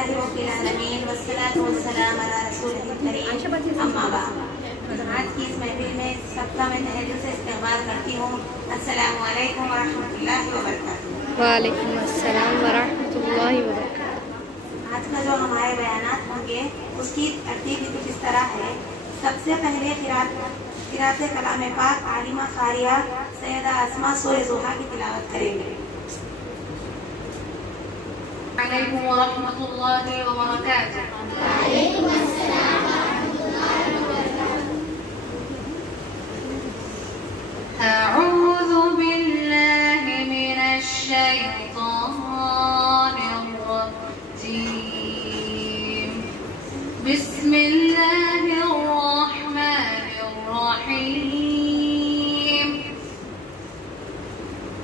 لله رب العالمین والصلاة والسلام علی رسولہ الکریم اما بعد۔ آج کی اس محفل میں سب کا میں تہہ دل سے استقبال کرتی ہوں۔ السلام علیکم ورحمۃ اللہ وبرکاتہ۔ وعلیکم السلام ورحمۃ اللہ وبرکاتہ۔ آج کا جو ہمارے بیانات ہوں گے اس کی ترتیب کچھ اس طرح ہے۔ سب سے پہلے قرأت کلام پاک عالمہ قاریہ سیدہ اسماء سورہ ضحیٰ کی تلاوت کریں گے۔ علیکم ورحمۃ اللہ وبرکاتہ۔ وعلیکم السلام ورحمۃ اللہ وبرکاتہ۔ اعوذ باللہ من الشیطان الرجیم، بسم اللہ الرحمن الرحیم،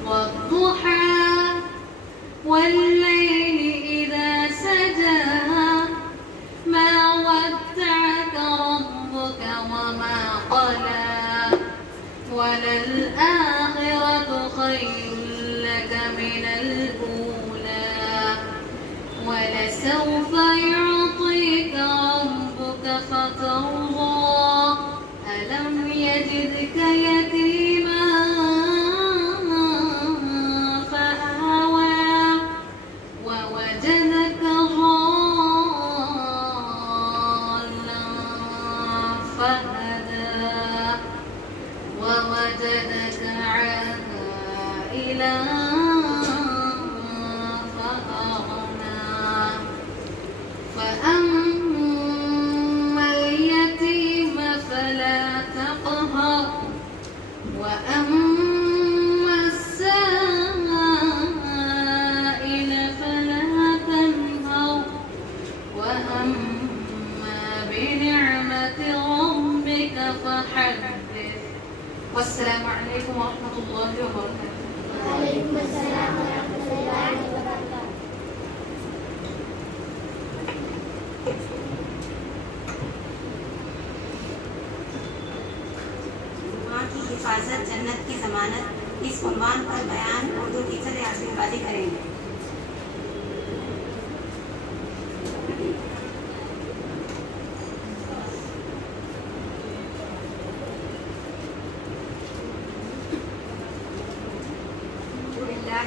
والضحى والليل إذا سجى ما ودعك ربك وما قلى وللآخرة خير لك من الأولى ولسوف يعطيك ربك فترضى ألم يجدك يتيما ووجدك ضالا فهدى ووجدك عائلا فأغنى فأما اليتيم فلا تقهر وأما السائل فلا تنهر وأما بنعمة ربك فحدث والسلام علیکم ورحمۃ اللہ وبرکاتہ۔ وعلیکم السلام ورحمۃ اللہ وبرکاتہ۔ ماں کی حفاظت جنت کی ضمانت، اس عنوان پر بیان اردو ٹیچر یاسمین قاضی کریں گے۔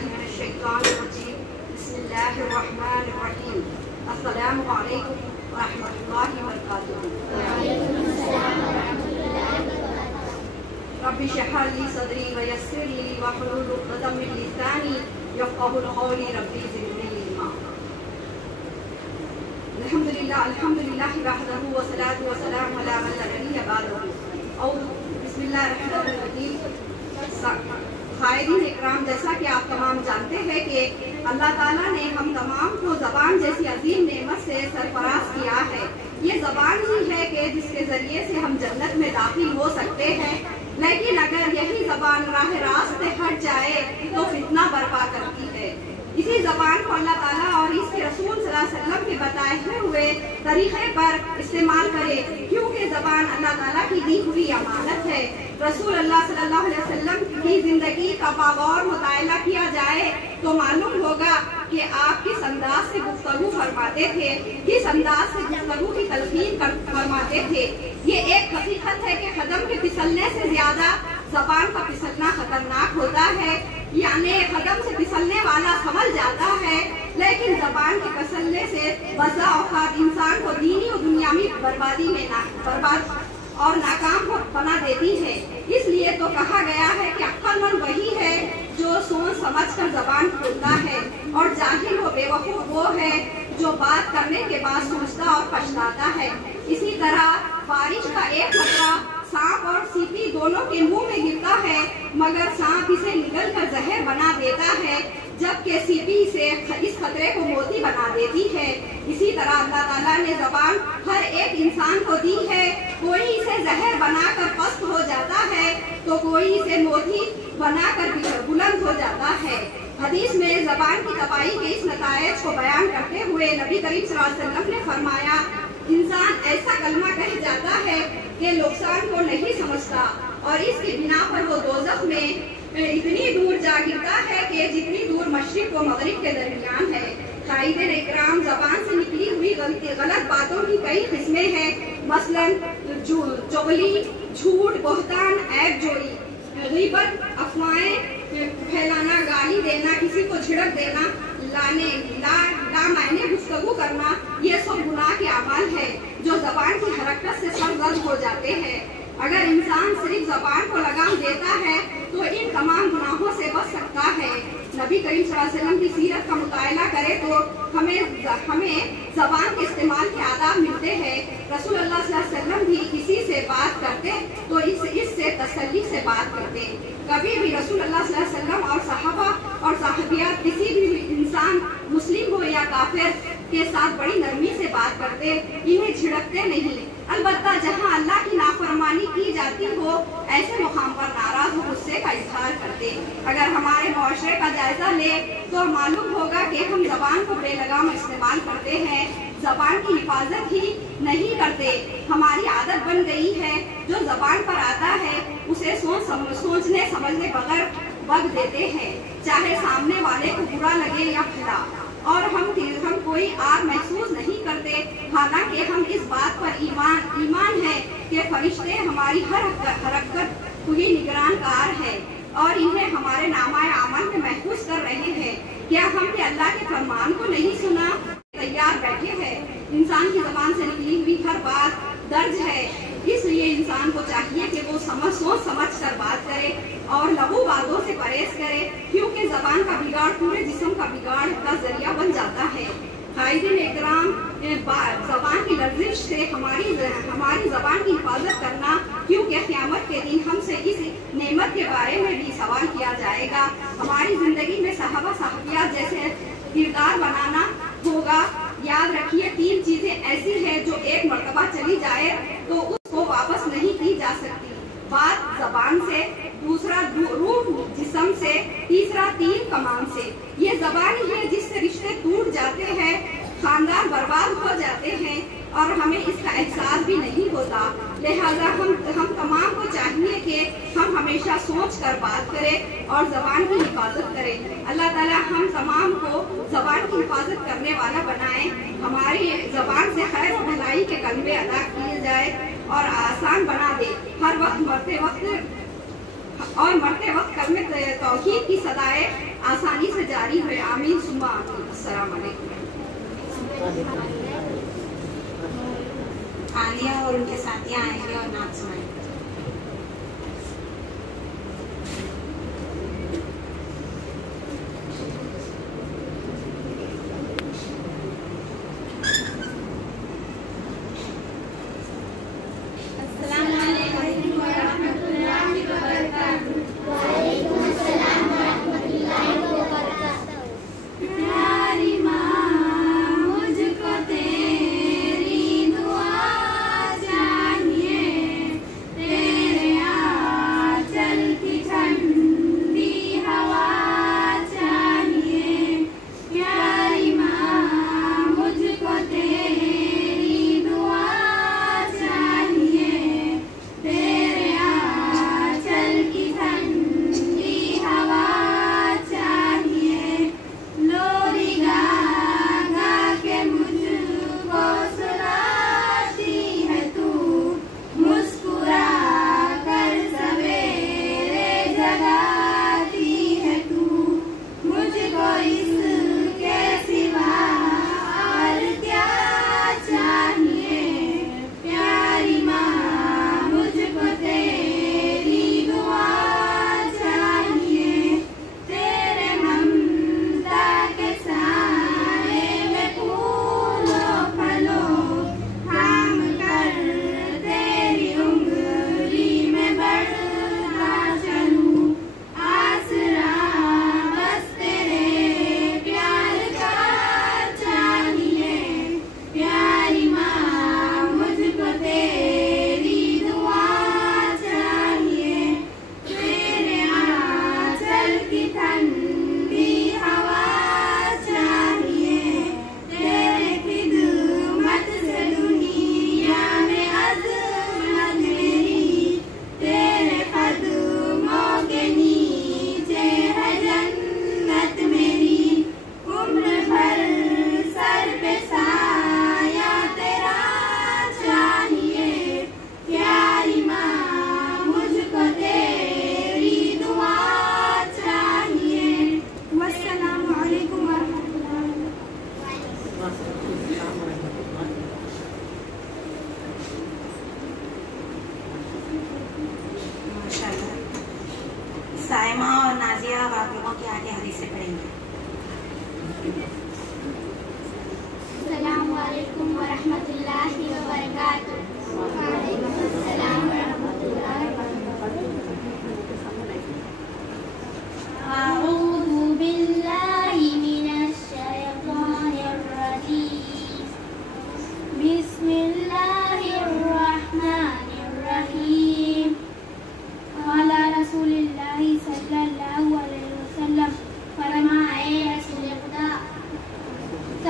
من الشیطان الرجیم، بسم اللہ الرحمن الرحیم، السلام علیکم ورحمۃ اللہ وبرکاتہ۔ وعلیکم السلام ورحمۃ اللہ وبرکاتہ۔ رب اشرح لی صدری ویسر لی واحلل عقدۃ من لسانی یفقهوا قولی، ربی زدنی علما۔ الحمدللہ وحدہ والصلاۃ والسلام علی من لا نبی بعدہ۔ بسم اللہ الرحمن الرحیم۔ قائدین اکرام، جیسا کہ آپ تمام جانتے ہیں کہ اللہ تعالیٰ نے ہم تمام کو زبان جیسی عظیم نعمت سے سرفراز کیا ہے۔ یہ زبان ہی ہے کہ جس کے ذریعے سے ہم جنت میں داخل ہو سکتے ہیں، لیکن اگر یہی زبان راہ راست سے ہٹ جائے تو فتنہ برپا کرتی ہے۔ اسی زبان کو اللہ تعالیٰ اور اس کے رسول صلی اللہ علیہ وسلم کے بتائے ہوئے طریقے پر استعمال کرے، کیونکہ زبان اللہ تعالیٰ کی دی ہوئی امانت ہے۔ رسول اللہ صلی اللہ علیہ وسلم کی زندگی کا باغور مطالعہ کیا جائے تو معلوم ہوگا کہ آپ کس انداز سے گفتگو فرماتے تھے، کس انداز سے گفتگو کی تلقین فرماتے تھے۔ یہ ایک حقیقت ہے کہ قدم کے پھسلنے سے زیادہ زبان کا پھسلنا خطرناک ہوتا ہے، یعنی قدم سے پھسلنے والا سنبھل جاتا ہے، لیکن زبان کے پھسلنے سے بسا اوقات انسان کو دینی و دنیاوی بربادی میں برباد اور ناکام بنا دیتی ہے۔ اس لیے تو کہا گیا ہے کہ عقل مند وہی ہے جو سوچ سمجھ کر زبان کھولتا ہے، اور جاہل و بے وقوف وہ ہے جو بات کرنے کے بعد سوچتا اور پچھتاتا ہے۔ اسی طرح بارش کا ایک قطرہ سانپ اور سیپی دونوں کے منہ میں گرتا ہے، مگر سانپ اسے نگل کر زہر بنا دیتا ہے، جبکہ سیپی سے اس خطرے کو موتی بنا دیتی ہے۔ اسی طرح اللہ تعالیٰ نے زبان ہر ایک انسان کو دی ہے، کوئی اسے زہر بنا کر پست ہو جاتا ہے تو کوئی اسے موتی بنا کر بلند ہو جاتا ہے۔ حدیث میں زبان کی تباہی کے اس نتائج کو بیان کرتے ہوئے نبی کریم صلی اللہ علیہ وسلم نے فرمایا، انسان ایسا کلمہ کہہ جاتا ہے کہ نقصان کو نہیں سمجھتا، اور اس کی بنا پر وہ دوزخ میں اتنی دور جا گرتا ہے کہ جتنی دور مشرق و مغرب کے درمیان ہے۔ قائدین اکرام، زبان سے نکلی गलत बातों की कई किस्में हैं, मसलन चुगली, झूठ, बहतान, ऐब जोड़ी, गीबत, अफवाहें फैलाना, गाली देना, किसी को झिड़क देना, लामायने गुफ्तगू करना, ये सब गुनाह के अमाल है जो जबान की हरकत से सरजद हो जाते हैं। अगर इंसान सिर्फ जबान को लगाम देता है तो इन तमाम गुनाहों से बच सकता है। नबी करीम सल्लल्लाहु अलैहि वसल्लम की सीरत का मुताला करें तो हमें जबान के इस्तेमाल के आदाब मिलते हैं। रसूल अल्लाह सल्लल्लाहु अलैहि वसल्लम भी किसी से बात करते तो इससे तसल्ली से बात करते। कभी भी रसूल अल्लाह सल्लल्लाहु अलैहि वसल्लम और सहाबा और सहाबियात किसी भी इंसान मुस्लिम हो या काफिर के साथ बड़ी नरमी से बात करते, इन्हें झिड़कते नहीं। अलबत्ता जहाँ अल्लाह की नाफरमानी की जाती हो ऐसे मुकाम पर नाराज हो गुस्से का इजहार करते। अगर हमारे मुआशरे का जायजा ले तो मालूम होगा कि हम जबान को बेलगाम इस्तेमाल करते हैं, जबान की हिफाजत ही नहीं करते। हमारी आदत बन गई है, जो जबान पर आता है उसे सोचने समझने बगैर बग देते हैं, चाहे सामने वाले को बुरा लगे या भला। और हम कोई आग महसूस नहीं करते, हालांकि हम इस बात पर ईमान है कि फरिश्ते हमारी हर हरकत हुई निगरानकार है और इन्हें हमारे नामाए आमल में महफूज कर रहे हैं। क्या हम अल्लाह के फरमान को नहीं सुना तैयार बैठे हैं? इंसान की जबान से निकली हुई हर बात दर्ज है, इसलिए इंसान को चाहिए कि वो सोच समझ कर बात करे और लघु बातों से परहेज करे, क्योंकि जबान का बिगाड़ पूरे जिस्म का बिगाड़ का जरिया बन जाता है। कायदीन इकराम जबान की लर्जिश से हमारी जबान की हिफाजत करना, क्योंकि क़यामत के दिन हमसे इस नेमत के बारे में भी सवाल किया जाएगा। हमारी जिंदगी में सहाबा सहाबियात जैसे किरदार बनाना होगा। याद रखिए, 3 चीजें ऐसी हैं जो एक मर्तबा चली जाए तो उसको वापस नहीं की जा सकती। बात जबान से, दूसरा रूह जिस्म से, तीसरा तीन कमान से। ये जबान ही है जिससे रिश्ते टूट जाते हैं, खानदान बर्बाद हो जाते हैं और हमें इसका एहसास भी नहीं होता। लिहाजा हम तमाम को चाहिए कि हम हमेशा सोच कर बात करें और जबान की हिफाजत करें। अल्लाह ताला हम तमाम को जबान की हिफाजत करने वाला बनाए, हमारी जबान से खैर और भलाई के कलमे अदा किए जाए और आसान बना दे। हर वक्त मरते वक्त कलमे तौहीद की सदाएं आसानी से जारी हुए। आमीन सुम्मा आमीन। अस्सलाम वालेकुम। आलिया और उनके साथियां आएंगे और नाच सुनाएंगे। मुझको तेरी दुआ चाहिए,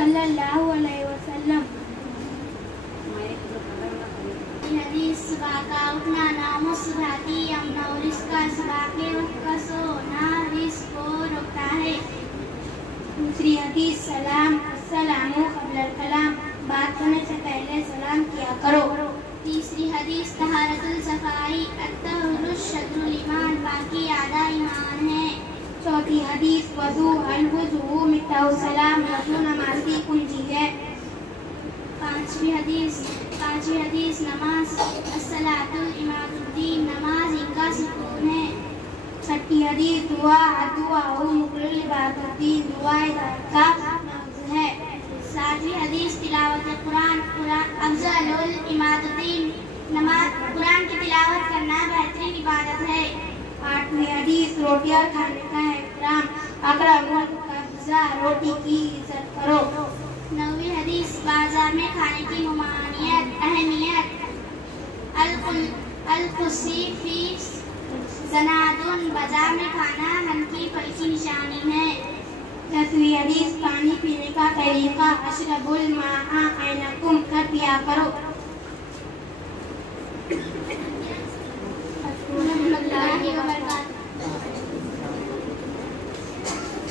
सल्लल्लाहु अलैहि वसल्लम। हदीस सुबह का उठना नामुस भाती यमना और इसका सुबह के वक्त का सोना रिस्क को रोकता है। दूसरी हदीस सलाम अस्सलामु क़ब्लल कलाम, बात करने से पहले सलाम किया करो। तीसरी हदीस तहारतुल सफाई अत्तहुरु शत्रुल ईमान, बाकी आधा ईमान है। चौथी हदीस वज़ू अल वज़ू मिफ्ताहुस सलाम, वज़ू नमाज की कुंजी है। पांचवी हदीस नमाज अस्सलातुल इमादुद्दीन, नमाज इनका सुकून है। छठी हदीस दुआ दुआ मुक़ल्लिल इबादुद्दीन, दुआ इबादत का मग़ज़ है। सातवीं हदीस तिलावत कुरान अफ़ज़लुल इमादुद्दीन, नमाज कुरान की तिलावत करना बेहतरीन इबादत है। आठवीं हदीस रोटियां खाने का एहतराम, अक़रबुल कब्ज़ा, रोटी की इज्जत करो। नौवीं हदीस बाजार में खाने की ममानियत अहमियत अल-क़ुसी फी ज़नादुन, बाजार में खाना धन की फल की निशानी है। 10वीं हदीस पानी पीने का तरीका अशरबुल माआ ऐनकुम, कर पिया करो।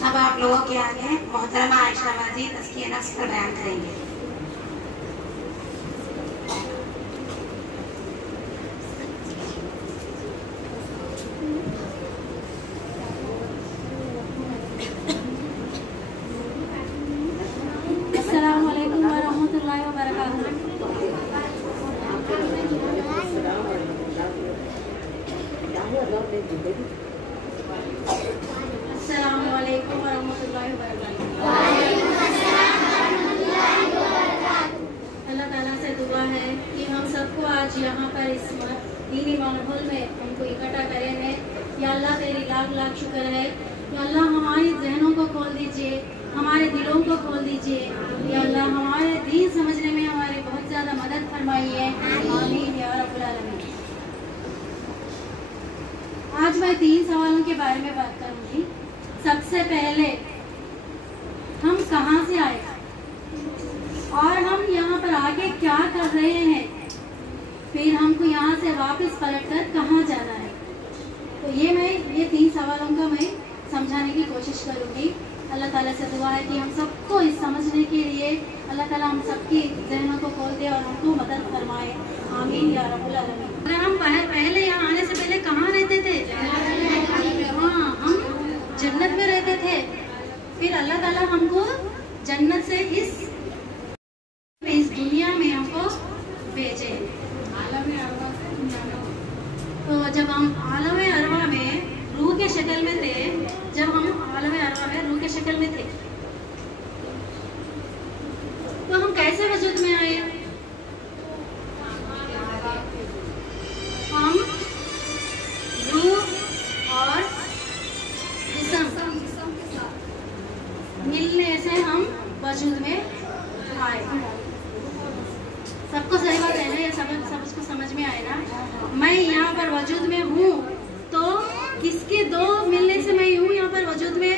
अब आप लोगों के आगे मोहतरमा आयशा बाजी तज़किया नफ्स पर बयान करेंगे। अस्सलामु अलैकुम व रहमतुल्लाहि व बरकातुहू। अस्सलामु अलैकुम व रहमतुल्लाहि व बरकातुहू। अल्लाह ताला से दुआ है कि हम सबको आज यहाँ पर इस दीनी माहौल में हमको इकट्ठा करे हैं। या अल्लाह तेरी लाख लाख शुक्र है। या अल्लाह हमारी जहनों को खोल दीजिए, हमारे दिलों को खोल दीजिए। या अल्लाह हमारे दीन समझने में हमारी बहुत ज़्यादा मदद फरमाइए। आमीन या रब्बुल आलमीन। आज मैं 3 सवालों के बारे में बात करूंगी। सबसे पहले हम कहाँ से आए और हम यहाँ पर आके क्या कर रहे हैं, फिर हमको यहाँ से वापस पलटकर कहाँ जाना है। तो ये 3 सवालों का मैं समझाने की कोशिश करूंगी। अल्लाह ताला से दुआ है कि हम सबको इस समझने के लिए अल्लाह ताला हम सबकी जहनों को खोल दे और हमको मदद फरमाए। आमीन या रब्बुल आलमीन। अगर हम पहले यहाँ आने से पहले कहाँ रहते थे? हाँ, हम जन्नत में रहते थे। फिर अल्लाह ताला हमको जन्नत से इस दुनिया में हमको भेजे। तो जब हम आलम अरवा में रूह के शक्ल में थे, जब हम आलम अरवा में रूह के शक्ल में थे, तो हम कैसे वजूद में आए? हम रूह और जिस्म मिलने से हम वजूद में आए। सबको सही बात है ना? ये सबको समझ में आए ना? मैं यहाँ पर वजूद में हूँ, तो किसके 2 मिलने से मैं हूँ यहाँ पर वजूद में?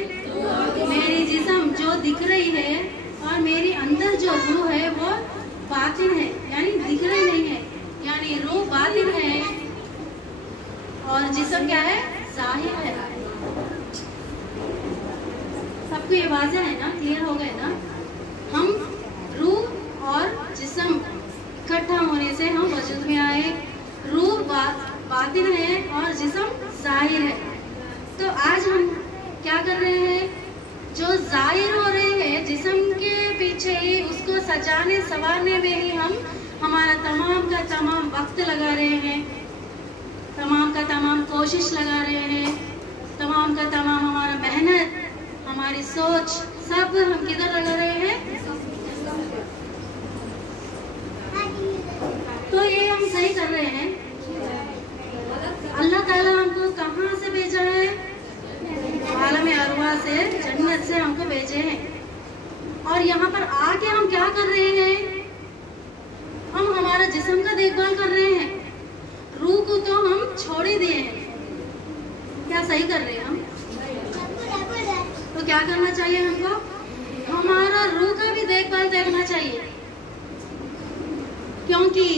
मेरी जिस्म जो दिख रही है और मेरी अंदर जो रूह है वो बातिन है, यानी दिख रही नहीं है। यानी रूह बातिन है और जिस्म क्या है? जाहिर है। सबको ये वाज़ेह है ना? क्लियर हो गए ना? हम रूह और जिस्म इकट्ठा होने से हम वजूद में आए। रूह बातिन है और जिस्म जाहिर है। तो आज हम क्या कर रहे हैं? जो जाहिर हो रहे हैं जिस्म के पीछे ही, उसको सजाने संवारने में ही हम हमारा तमाम का तमाम वक्त लगा रहे हैं, तमाम का तमाम कोशिश लगा रहे हैं, तमाम का तमाम हमारा मेहनत, हमारी सोच, सब हम किधर लगा रहे हैं? तो ये हम सही कर रहे हैं। अल्लाह ताला हमको कहाँ से भेजा है? आलम अरवा से, जन्नत से हमको भेजे हैं। और यहाँ पर आके हम क्या कर रहे हैं? हम हमारा जिस्म का देखभाल कर रहे हैं। रूह को तो हम छोड़ ही दिए हैं। क्या सही कर रहे हैं हम? तो क्या करना चाहिए हमको? हमारा रूह का भी देखभाल क्योंकि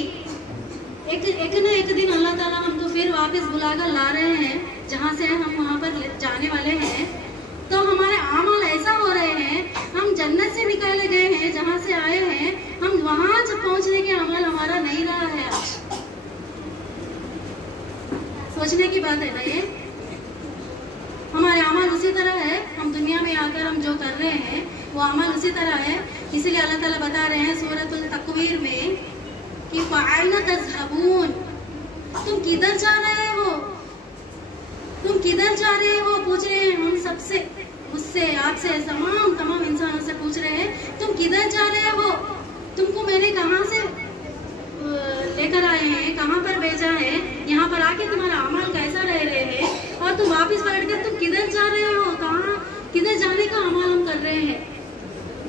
एक न एक दिन अल्लाह ताला हमको फिर वापस बुलाकर ला रहे हैं, जहाँ से हम वहाँ पर जाने वाले हैं। तो हमारे अमाल ऐसा हो रहे हैं, हम जन्नत से निकाले गए हैं, जहाँ से आए हैं, हम वहाँ पहुँचने के अमल हमारा नहीं रहा है। आज सोचने की बात है ना ये। हमारे अमल उसी तरह है, हम दुनिया में आकर हम जो कर रहे हैं वो अमल उसी तरह है। इसलिए अल्लाह ताला बता रहे हैं सूरतुल तकवीर में कि फ़अैन तज़हबून, तुम किधर जा रहे हो, तुम किधर जा रहे हो, पूछ रहे हैं हम सबसे, मुझसे, आपसे, तमाम इंसानों से पूछ रहे हैं तुम किधर जा रहे हो, तुमको मैंने कहाँ से लेकर आए हैं, कहाँ पर भेजा है, यहाँ पर आके तुम्हारा अमल कैसा रह रहे हैं, और तुम वापिस बैठ कर तुम किधर जा रहे हो, कहाँ किधर जाने का अमल हम कर रहे हैं।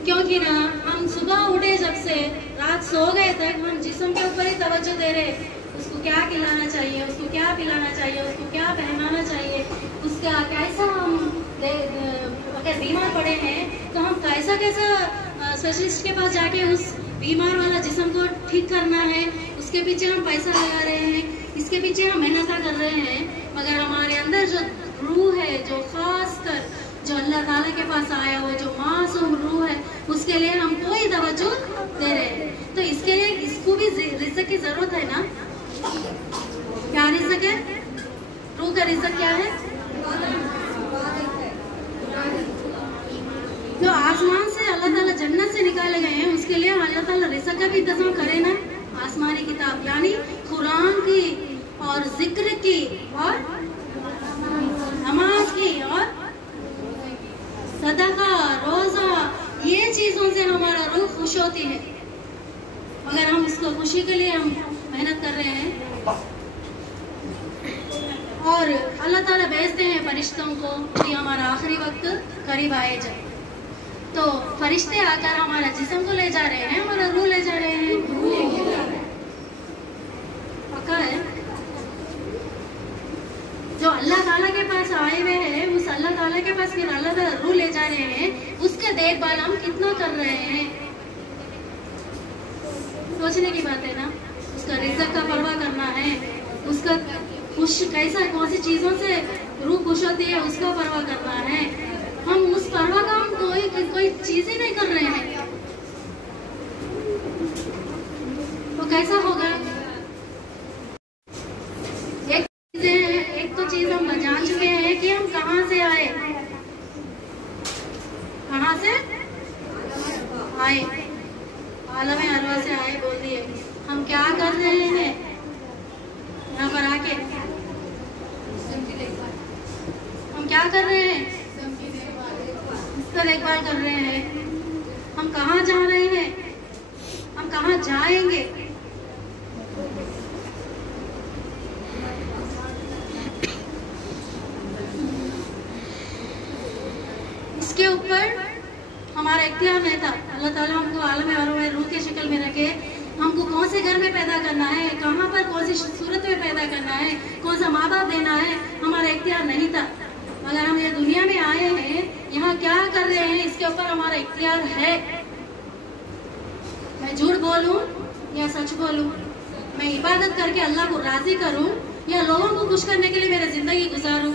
क्योंकि ना हम सुबह उठे जब से रात सो गए तक हम जिस्म के ऊपर ही तवज्जो दे रहे, उसको क्या खिलाना चाहिए, उसको क्या पिलाना चाहिए, उसको क्या पहनाना चाहिए, उसका कैसा हम अगर बीमार पड़े हैं तो हम कैसा स्पेशलिस्ट के पास जाके उस बीमार वाला जिस्म को ठीक करना है, उसके पीछे हम पैसा लगा रहे हैं, इसके पीछे हम मेहनत कर रहे हैं। मगर हमारे अंदर जो रूह है, जो खास कर जो अल्लाह ताला के पास आया हो, जो मासूम रूह है, उसके लिए हम कोई तवज्जो दे रहे हैं। तो इसके लिए इसको भी रिज़्क़ की जरूरत है ना। क्या रिज़्क़ है? रूह का रिज़्क़ क्या है? जो आसमान से अल्लाह ताला जन्नत से निकाले गए हैं, उसके लिए अल्लाह ताला रिज़्क़ का भी इंतजाम करे ना। आसमानी किताब यानी कुरान की और जिक्र की और नमाज की और सदका, रोजा, ये चीजों से हमारा रूह खुश होती है। मगर हम उसको खुशी के लिए हम मेहनत कर रहे हैं। और अल्लाह ताला भेजते हैं फरिश्तों को कि हमारा आखिरी वक्त करीब आए जाए। तो फरिश्ते आकर हमारा जिस्म को ले जा रहे हैं, हमारा रूह ले जा रहे हैं। पक्का है? जो अल्लाह ताला के पास आए हुए हैं, उस अल्लाह ताला के पास फिर अल्लाह ताला रूह ले जा रहे हैं, उसके देखभाल हम कितना कर रहे हैं। सोचने की बात है ना। उसका रिज़्क़ का परवाह करना है, उसका खुश कैसा कौन सी चीजों से रूह खुश होती है उसका परवाह करना है। हम उस परवाह का हम कोई चीज ही नहीं कर रहे हैं, तो कैसा होगा? एक तो चीज हम जान चुके हैं कि हम कहाँ से आए, कहाँ से आए, आलम अरवा से आए बोल दिए। हम क्या कर रहे हैं यहाँ पर आके? हम क्या कर रहे हैं? इसका देखभाल कर रहे हैं। हम कहाँ जा रहे हैं, हम कहाँ जाएंगे? इसके ऊपर हमारा इख्तियार नहीं था। अल्लाह ताला हमको आलम अरवा रूह के शक्ल में रखे, हमको कौन से घर में पैदा करना है, कहाँ पर कौन सी सूरत में पैदा करना है, कौन सा माँ बाप देना है, हमारा इख्तियार नहीं था। मगर हम ये दुनिया में आए हैं, यहाँ क्या कर रहे हैं इसके ऊपर हमारा इख्तियार है। मैं झूठ बोलूं या सच बोलूं, मैं इबादत करके अल्लाह को राजी करूं या लोगों को खुश करने के लिए मेरी जिंदगी गुजारूं।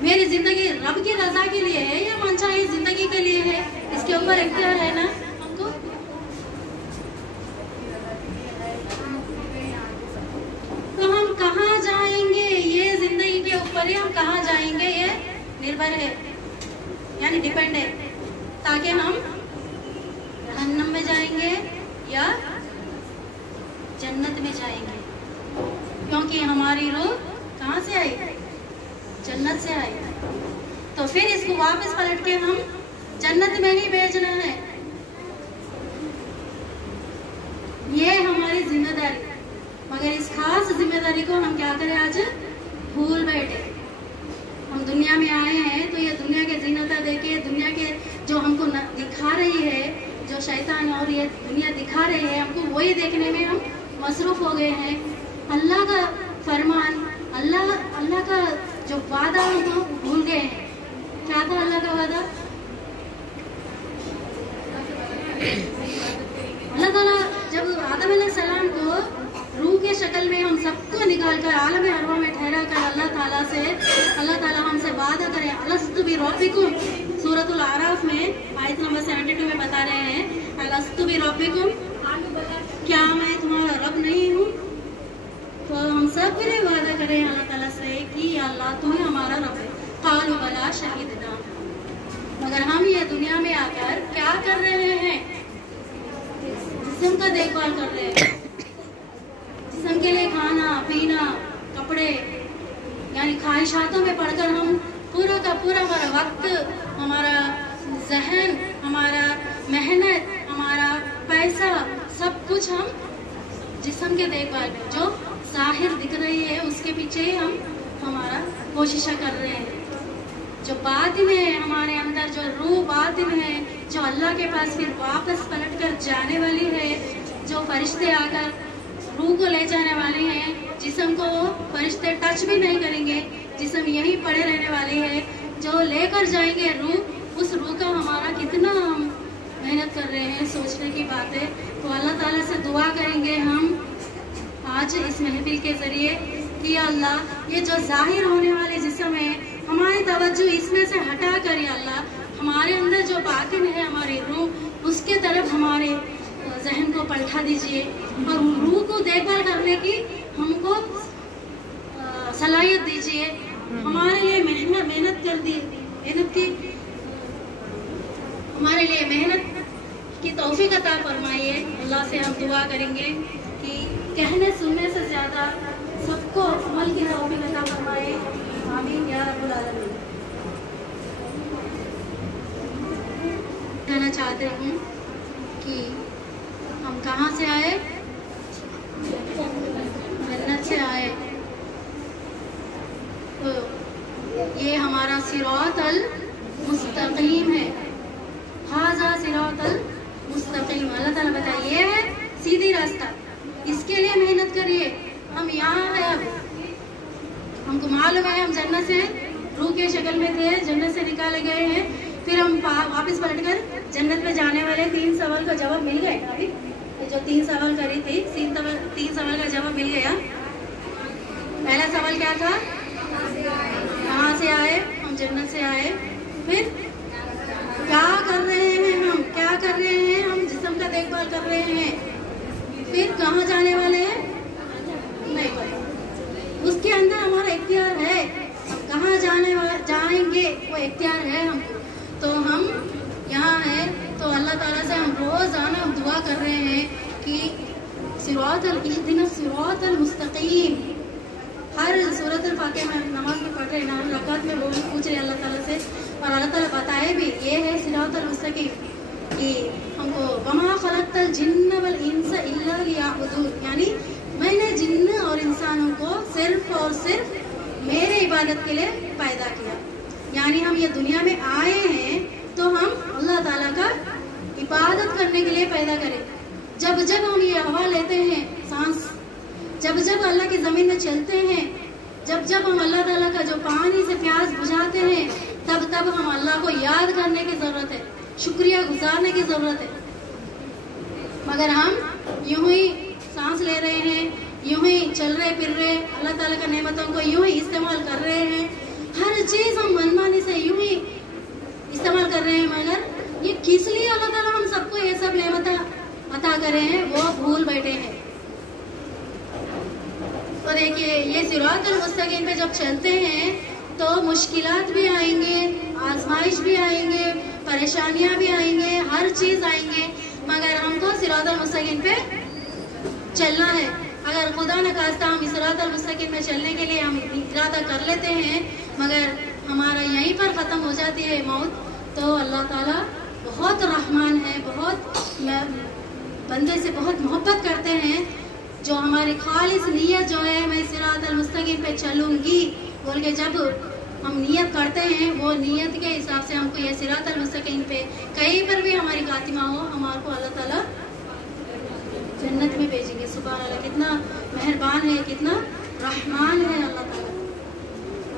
मेरी जिंदगी रब की रजा के लिए है या मनचाही जिंदगी के लिए है, इसके ऊपर इख्तियार है ना हमको। तो हम कहाँ जाएंगे ये जिंदगी के ऊपर ही हम कहाँ जाएंगे ये निर्भर है, यानी डिपेंड है, ताकि हम जहन्नम में जाएंगे या जन्नत में जाएंगे। क्योंकि हमारी रूह कहाँ से आई? जन्नत से आई। तो फिर इसको वापस पलट के हम जन्नत में ही भेजना है, ये हमारी जिम्मेदारी। मगर इस खास जिम्मेदारी को हम क्या करें, आज भूल बैठे। हम दुनिया में आए हैं तो ये दुनिया के जीनता देके, दुनिया के जो हमको दिखा रही है, जो शैतान और ये दुनिया दिखा रही है, हमको वही देखने में हम मसरूफ हो गए हैं। अल्लाह का फरमान, अल्लाह का जो वादा हमको भूल गए हैं। क्या था अल्लाह का वादा? अल्लाह ताला शक्ल में हम सबको निकाल कर आलम अरवा में ठहरा कर अल्लाह ताला हमसे वादा करे अलस्तु बि रब्बिकुम। सूरतुल आराफ में आयत नंबर 72 में बता रहे हैं अलस्तु बि रब्बिकुम, क्या मैं तुम्हारा रब नहीं हूँ? तो हम सब फिर वादा करें अल्लाह ताला से कि अल्लाह तू ही हमारा रब है। कालू बला शहीदना। मगर हम ये दुनिया में आकर क्या कर रहे हैं? जिस्म का देखभाल कर रहे हैं, जिस्म के लिए खाना पीना कपड़े यानी ख्वाहिशातों में पढ़कर हम पूरा का पूरा हमारा वक्त, हमारा जहन, हमारा मेहनत, हमारा पैसा, सब कुछ हम जिस्म के देखभाल में जो जाहिर दिख रही है उसके पीछे ही हम हमारा कोशिश कर रहे हैं। जो बातिन है हमारे अंदर, जो रूह बातिन है, जो अल्लाह के पास फिर वापस पलट कर जाने वाली है, जो फरिश्ते आकर रूह को ले जाने वाले हैं, जिस्म को फरिश्ते टच भी नहीं करेंगे, जिस्म यहीं पड़े रहने वाली है, जो लेकर जाएंगे रूह, उस रूह का हमारा कितना हम मेहनत कर रहे हैं सोचने की बात है। तो अल्लाह ताला से दुआ करेंगे हम आज इस महफिल के जरिए कि अल्लाह ये जो जाहिर होने वाले जिस्म है हमारी तवज्जो इसमें से हटा कर या अल्लाह हमारे अंदर जो बातिन है हमारी रूह उसके तरफ हमारे जहन को पलटा दीजिए और रूह को देखभाल करने की हमको सलाहियत दीजिए। हमारे लिए मेहनत कर दी हमारे लिए मेहनत की तौफीक अता फरमाइए। अल्लाह से हम दुआ करेंगे कि कहने सुनने से ज्यादा सबको अमल की तौफीक अता फरमाए। आमीन या रब्बुल आलमीन। कहना चाहते हूँ कि हम कहाँ से आए? जन्नत से आए। तो ये हमारा सिरातल मुस्तकीम है। हाज़ा सिरातल मुस्तकीम, अल्लाह ताला बताइए ये है सीधी रास्ता, इसके लिए मेहनत करिए। हम यहाँ है, अब हमको मालूम है हम जन्नत से रूह के शक्ल में थे, जन्नत से निकाले गए हैं, फिर हम वापस पलटकर जन्नत में जाने वाले 3 सवाल का जवाब मिल गया। अभी जो 3 सवाल करी थी 3 सवाल का जवाब मिल गया। पहला सवाल क्या था? कहाँ से आए? हम जन्नत से आए। फिर क्या कर रहे हैं? हम क्या कर रहे हैं? हम जिस्म का देखभाल कर रहे हैं। फिर कहाँ जाने वाले हैं? नहीं पता। उसके अंदर हमारा इख्तियार है, हम कहाँ जाएंगे वो इख्तियार है हमको। तो हम यहाँ है तो अल्लाह ताला से हम रोजाना दुआ कर रहे हैं कि सिरातल मुस्तकीम। हर सूरत फातिहा में नमाज में पढ़ रहे हैं, रकात में वो पूछ रहे अल्लाह ताला से, और अल्लाह ताला बताए भी ये है सिरातल मुस्तकीम कि हमको वमा खलक़तल जिन्न वल इंस इल्ला लियअबुदून, यानी मैंने जिन्न और इंसानों को सिर्फ और सिर्फ मेरे इबादत के लिए पैदा किया। यानी हम ये दुनिया में आए हैं तो हम अल्लाह ताला का इबादत करने के लिए पैदा करें। जब जब हम ये हवा लेते हैं, सांस, जब जब अल्लाह की जमीन में चलते हैं, जब जब हम अल्लाह ताला का जो पानी से प्यास बुझाते हैं, तब तब हम अल्लाह को याद करने की जरूरत है, शुक्रिया गुजारने की जरूरत है। मगर हम यूं ही सांस ले रहे हैं, यूं ही चल रहे फिर रहे, अल्लाह ताला का नेमतों को यूं ही इस्तेमाल कर रहे हैं, हर चीज हम मनमानी से यूं ही इस्तेमाल कर रहे हैं। मगर ये किस लिए अल्लाह ताला हम सबको ये सब नेमत अता करे हैं वो भूल बैठे हैं। तो देखिए ये सिरातुल मुस्तकीम पे जब चलते हैं तो मुश्किलात भी आएंगे, आजमाइश भी आएंगे, परेशानियां भी आएंगे, हर चीज आएंगे, मगर हमको सिरातुल मुस्तकीम पे चलना है। अगर खुदा न खास्ता हम सिरातुल मुस्तकीम में चलने के लिए हम इरादा कर लेते हैं मगर हमारा यहीं पर खत्म हो जाती है मौत, तो अल्लाह ताला बहुत रहमान है, बहुत बंदे से बहुत मोहब्बत करते हैं। जो हमारी खालिस नियत जो है मैं सिरातुल मुस्तकीम पे चलूंगी बोल के जब हम नियत करते हैं, वो नियत के हिसाब से हमको ये सिरातुल मुस्तकीम पे कहीं पर भी हमारी खातिमा हो, हमारे को अल्लाह ताला जन्नत में भेजेंगे। सुभान अल्लाह, कितना मेहरबान है, कितना रहमान है अल्लाह ताला।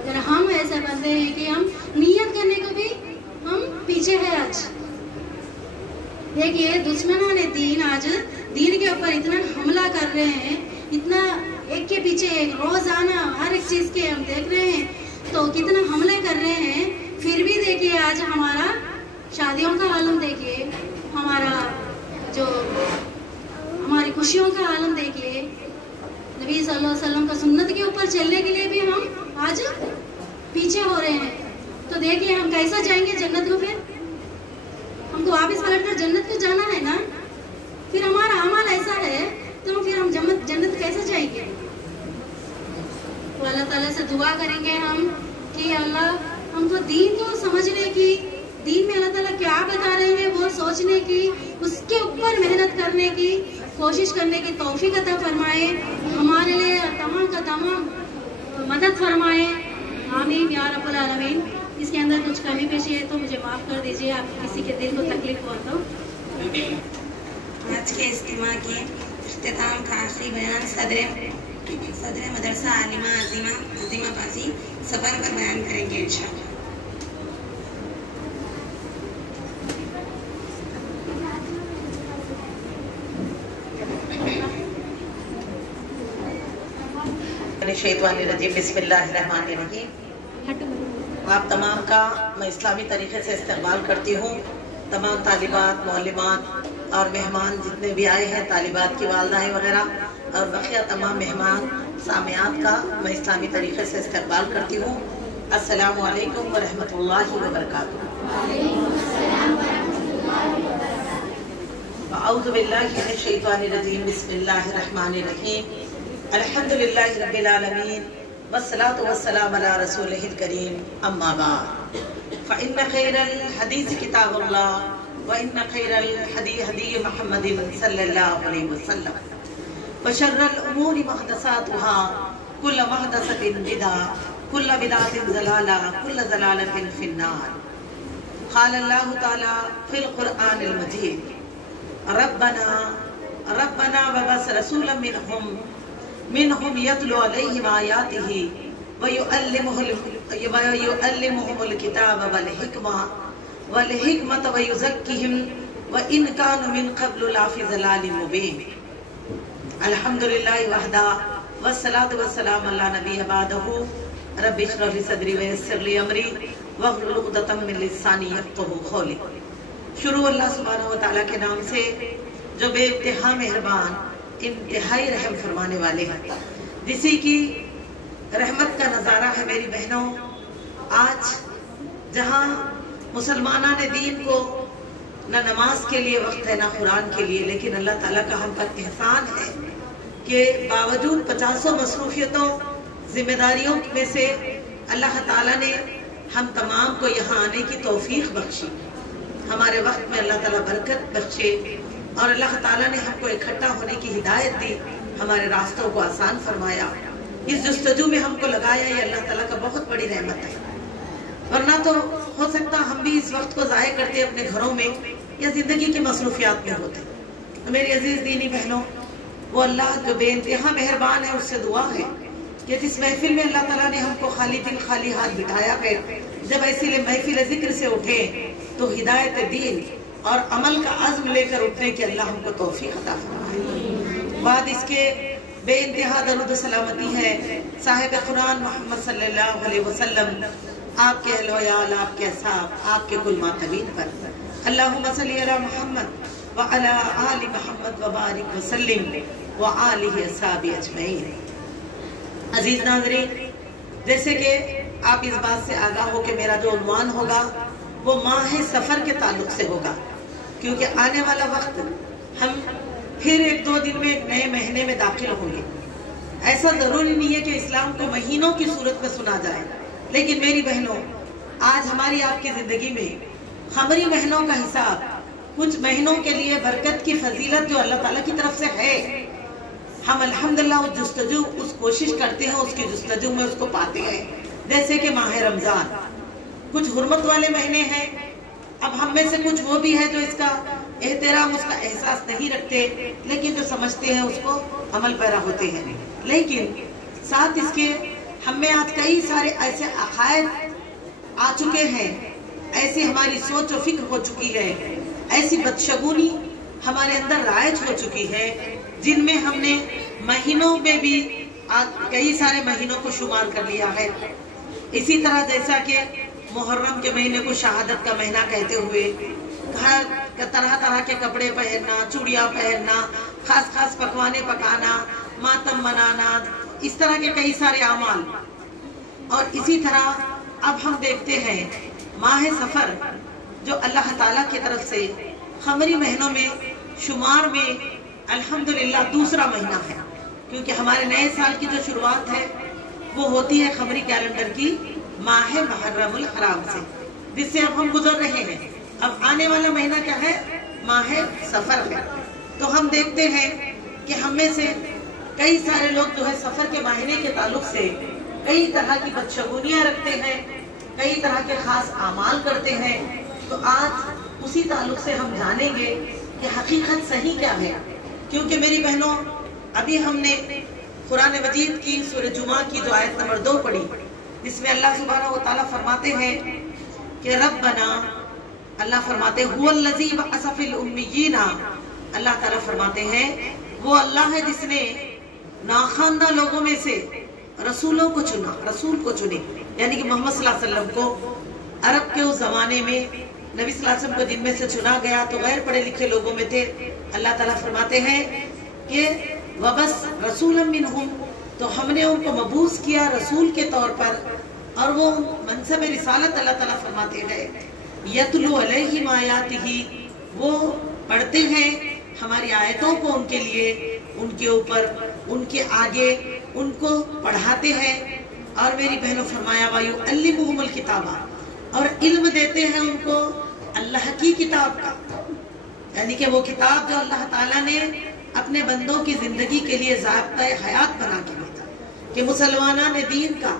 अगर हम ऐसा करते हैं कि हम नियत करने को भी हम पीछे है। आज देखिए दुश्मनों ने दीन आज दीन के ऊपर इतना हमला कर रहे हैं, इतना एक के पीछे एक रोजाना हर एक चीज के हम देख रहे हैं, तो कितना हमले कर रहे हैं। फिर भी देखिए आज हमारा शादियों का आलम देखिए, हमारा जो हमारी खुशियों का आलम देखिए, नबी सल्लल्लाहु अलैहि वसल्लम का सुन्नत के ऊपर चलने के लिए भी हम आज पीछे हो रहे हैं। तो देखिए हम कैसा जाएंगे जन्नत को? फिर हमको वापस पलटकर जन्नत को जाना है ना। फिर हमारा अमल ऐसा है तो फिर हम जन्नत कैसे जाएंगे? तो अल्लाह ताला से दुआ करेंगे हम कि अल्लाह हमको दीन को समझने की, दीन में अल्लाह ताला क्या बता रहे हैं वो सोचने की, उसके ऊपर मेहनत करने की कोशिश करने की तौफीक अता फरमाए, हमारे लिए तमाम का तमाम मदद फरमाए। आमीन या रब्बल आलमीन। इसके अंदर कुछ कमी पेशी है तो मुझे माफ़ कर दीजिए, आप किसी के दिल को तकलीफ हो तो। आज के इज्तिमा के इख्तिताम का आखिरी बयान सदर मदरसा आलिमा अजीमा पासी सफर पर बयान करेंगे इंशाअल्लाह। बिस्मिल्लाहिर्रहमानिर्रहीम। आप तमाम का मैं इस्लामी तरीके से इस्तकबाल करती हूँ। तमाम तालिबात, मौलिमात और मेहमान जितने भी आए हैं, तालिबात की वालदाएँ वगैरह और बकिया तमाम मेहमान सामियात का मैं इस्लामी तरीके से इस्तकबाल करती हूँ। अस्सलामु अलैकुम व रहमतुल्लाहि व बरकातुहू। अऊज़ु बिल्लाहि मिनश शैतानिर रजीम। बिस्मिल्लाहिर्रहमानिर्रहीम। अल्हम्दुलिल्लाहि रब्बिल आलमीन वस्सलातु वस्सलामु अला रसूलिहिल करीम। अम्मा बाद फ़इन्न खैरल हदीस किताबुल्लाह व इन्न खैरल हदी मुहम्मदिन सल्लल्लाहु अलैहि वसल्लम व शर्रल उमूरि मुहदसातुहा कुल्लु मुहदसतिन बिदअ कुल्लु बिदअतिन ज़लाला कुल्लु ज़लालतिन फिन्नार। क़ाल अल्लाहु तआला फ़िल क़ुरआनिल मजीद रब्बना वबअस रसूलन मिनहुम यतलु अलैहिम आयातिहि व युअल्लिमुहुमुल किताब वल हिकमत व युज़क्किहिम व इन कानु मिन क़ब्लु लफ़ी ज़लालिम मुबीन। अल्हम्दुलिल्लाहि वहदा वस्सलातु वस्सलामु अला नबिय्यि बअदहु रब्बि इश्रह ली सदरी व यस्सिर ली अमरी वहलुल उक़दतम मिन लिसानी यफ़क़हू क़ौली। शुरू अल्लाह सुब्हानहु व तआला के नाम से जो बेइंतहा मेहरबान, इंतहाई रहम फरमाने वाले हैं, जिसी की रहमत का नज़ारा है। मेरी बहनों, आज जहाँ मुसलमाना ने दीन को न नमाज के लिए वक्त है, न कुरान के लिए, लेकिन अल्लाह ताला का हम पर एहसान है कि बावजूद 50 मसरूफियतों जिम्मेदारियों में से अल्लाह ताला ने हम तमाम को यहाँ आने की तौफीक बख्शी, हमारे वक्त में अल्लाह ताला बरकत बख्शे और अल्लाह ताला ने हमको इकट्ठा होने की हिदायत दी, हमारे रास्तों को आसान फरमाया, इस जुस्तजू में हमको लगाया। ये अल्लाह ताला का बहुत बड़ी रहमत है। वरना तो हो सकता हम भी इस वक्त को ज़ाया करते अपने घरों में या जिंदगी की मसरूफियात में होते। तो मेरी अजीज दीनी बहनों, वो अल्लाह जो बेइंतहा मेहरबान है, उससे दुआ है कि जिस महफिल में अल्लाह ताला ने हमको खाली दिल खाली हाथ बिठाया है, जब ऐसी महफिल जिक्र से उठे तो हिदायत दीन और अमल का अज़्म लेकर उठने की अल्लाह हमको तौफीक अता फरमाए। बाद इसके बेइंतहा दरूद सलामती है साहिब कुरान मोहम्मद सल्लल्लाहु अलैहि वसल्लम, आपके अहल व याल, आपके असहाब, आपके कुल मातबीन पर। अल्लाहुम्मा सल्ली अला मुहम्मद व अला आलि मुहम्मद व बारिक व सल्लिम व आलिहि अस्हाबी अजमईन। अजीज नाज़रीन, जैसे कि आप इस बात से आगाह हो कि मेरा जो उन्वान होगा वो माह सफ़र के ताल्लुक से होगा, क्योंकि आने वाला वक्त हम फिर 1-2 दिन में एक नए महीने में दाखिल होंगे। ऐसा ज़रूरी नहीं है कि इस्लाम को महीनों की सूरत में सुना जाए, लेकिन मेरी बहनों, आज हमारी आपकी ज़िंदगी में खमरी महीनों का हिसाब, कुछ महीनों के लिए बरकत की फजीलत जो अल्लाह ताला की तरफ से है, हम अल्हम्दुलिल्लाह उस जुस्तजू, उस कोशिश करते हैं, उसकी जुस्तजू में उसको पाते हैं। जैसे कि माह रमज़ान कुछ हुर्मत वाले महीने हैं, अब हम में से कुछ वो भी है जो इसका एहतराम, उसका एहसास नहीं रखते, लेकिन जो समझते हैं उसको अमल पैरा होते हैं। लेकिन साथ इसके हम में आज कई सारे ऐसे अकायद आ चुके हैं, ऐसी हमारी सोच और फिक्र हो चुकी है, ऐसी बदशगुनी ہمارے اندر رائج ہو چکی ہے، جن میں ہم نے مہینوں میں بھی کئی سارے مہینوں کو شمار کر لیا ہے۔ اسی طرح جیسا کہ محرم کے مہینے کو شہادت کا مہینہ کہتے ہوئے طرح طرح کے کپڑے پہننا، چوڑیاں پہننا، خاص خاص پکوانے پکانا، ماتم منانا، اس طرح کے کئی سارے اعمال۔ اور اسی طرح اب ہم دیکھتے ہیں ماہ سفر جو اللہ تعالیٰ کی طرف سے قمری مہینوں میں شمار میں الحمدللہ دوسرا مہینہ ہے، کیونکہ ہمارے نئے سال کی جو شروعات ہے وہ ہوتی ہے قمری کیلنڈر کی ماہ محرم الحرام سے، جس سے اب ہم گزر رہے ہیں۔ اب آنے والا مہینہ کیا ہے؟ ماہ سفر ہے۔ تو ہم دیکھتے ہیں کہ ہم میں سے کئی سارے لوگ جو ہے سفر کے مہینے کے تعلق سے کئی طرح کی بدشگونیاں رکھتے ہیں، کئی طرح کے خاص اعمال کرتے ہیں۔ تو آج اسی تعلق سے ہم جانیں گے کہ حقیقت صحیح کیا ہے، کیونکہ میری بہنوں ابھی ہم نے قرآن مجید کی سورہ جمعہ کی جو آیت نمبر 2 پڑھی، جس میں اللہ سبحانہ وتعالیٰ فرماتے ہیں کہ ربنا، اللہ فرماتے ہیں هو الذی بعث فی الامیین، اللہ تعالیٰ فرماتے ہیں وہ اللہ ہے جس نے ناخواندہ لوگوں میں سے رسولوں کو چنا، رسول کو چنے، یعنی کہ محمد صلی اللہ علیہ وسلم کو عرب کے اس زمانے میں نبی صلی اللہ علیہ وسلم کو جن میں سے چنا گیا تو غیر پڑھے لکھے لوگوں میں تھے۔ اللہ تعالیٰ فرماتے ہیں کہ وَبَسْ رَسُولًا مِّنْهُمْ، تو ہم نے ان کو مبعوث کیا رسول کے طور پر، اور وہ منصب رسالت اللہ تعالیٰ فرماتے ہیں یتلو علیہم آیاتہ، وہ پڑھتے ہیں ہماری آیتوں کو ان کے لیے، ان کے اوپر، ان کے آگے ان کو پڑھاتے ہیں۔ اور میری بہنوں فرمایا وَيُعَلِّمُهُمُ الْكِتَابَ، اور علم دیتے ہیں ان کو اللہ کی کتاب کا، یعنی کہ وہ کتاب جو اللہ تعالیٰ نے اپنے بندوں کی زندگی کے لیے ضابطۂ حیات بنا کے دیا تھا، کہ مسلمانان دین کا